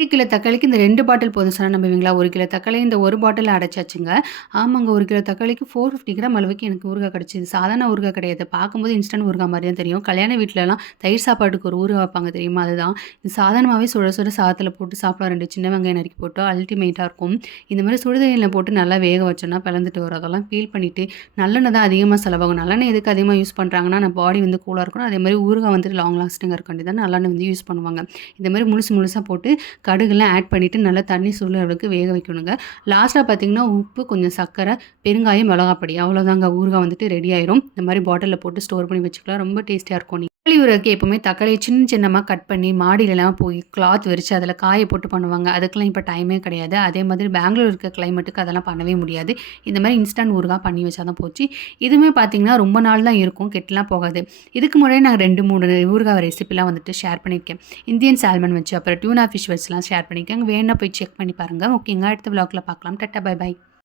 1 kilo தக்காளிக்கு இந்த 2 பாட்டில் போதும் சொன்னா நம்புவீங்களா? 1 கிலோ தக்காளி இந்த 1 பாட்டில்ல அடைச்சாச்சுங்க. ஆமாங்க 1 கிலோ தக்காளிக்கு 450 கிராம் அளவுக்கு எனக்கு ஊறுகாய் கிடைச்சது. சாதாரண ஊறுகாய் கிடையாது. பார்க்கும்போது இன்ஸ்டன்ட் ஊறுகாய் மாரி தான் தெரியும். கல்யாண வீட்லலாம் தயிர் சாப்பாட்டுக்கு ஒரு ஊறுகாய் வைப்பாங்க தெரியுமா? அதுதான். இது சாதாரணமாவே சுட சுட சாதத்தில போட்டு சாப்பிடலாம். 2 சின்ன வெங்காயம் நறுக்கி போட்டா அல்டிமேட்டா இருக்கும். இந்த மாரி சுடுதண்ணீல போட்டு நல்லா வேக வச்சோம்னா பிளந்துட்டு வரும். அதெல்லாம் பீல் பண்ணிட்டு நல்லெண்ணெய் தான் அதிகமா செலவாகும். நல்லெண்ணெய் எதுக்கு அதிகமா யூஸ் பண்றாங்கன்னா, நம்ம பாடி வந்து கூலா இருக்கணும். அதேமாரி ஊறுகாய் வந்துட்டு லாங் லாஸ்டிங்கா இருக்காண்டி தான் நல்லெண்ணெய் வந்து யூஸ் பண்ணுவாங்க. இந்த மாரி முழுசு முழுசா போட்டு கடுகுலாம் ஆட் பண்ணிட்டு நல்லா தண்ணி சுருள அளவுக்கு வேக வைக்கணுங்க. லாஸ்ட்டா பார்த்தீங்கன்னா, உப்பு, கொஞ்சம் சர்க்கரை, பெருங்காயம், மிளகாய் பொடி அவ்வளோதாங்க. ஊறுகாய் வந்துட்டு ரெடி ஆயிரும். இந்த மாரி பாட்டில்ல போட்டு ஸ்டோர் பண்ணி வச்சுக்கலாம். ரொம்ப டேஸ்டியா இருக்கும். தக்காளி ஊறுகாய்க்கு எப்பவுமே தக்காளிய சின்ன சின்னமா கட் பண்ணி மாடியிலலாம் போய் கிளாத் விரிச்சு அதில காய போட்டு பண்ணுவாங்க. அதுக்கெல்லாம் இப்ப டைமே கிடையாது. அதே மாதிரி பெங்களூர் இருக்க கிளைமேட்டுக்கு அதெல்லாம் பண்ணவே முடியாது. இந்த மாரி இன்ஸ்டன்ட் ஊறுகாய் பண்ணி வச்சா தான் போச்சு. இதுவுமே பார்த்தீங்கன்னா, ரொம்ப நாள் தான் இருக்கும். கெட்டுலாம் போகாது. இதுக்கு முன்னாடி நான் 2, 3 ஊறுகாய் ரெசிபிலாம் வந்துட்டு ஷேர் பண்ணியிருக்கேன். இந்தியன் சால்மன் வச்சு, அப்புறம் டியூனா ஃபிஷ் வச்சுலாம் ஷேர் பண்ணியிருக்கேன். வேணுனா போய் செக் பண்ணி பாருங்க. ஓகேங்க. அடுத்த விளாக்ல பார்க்கலாம். Tata bye by.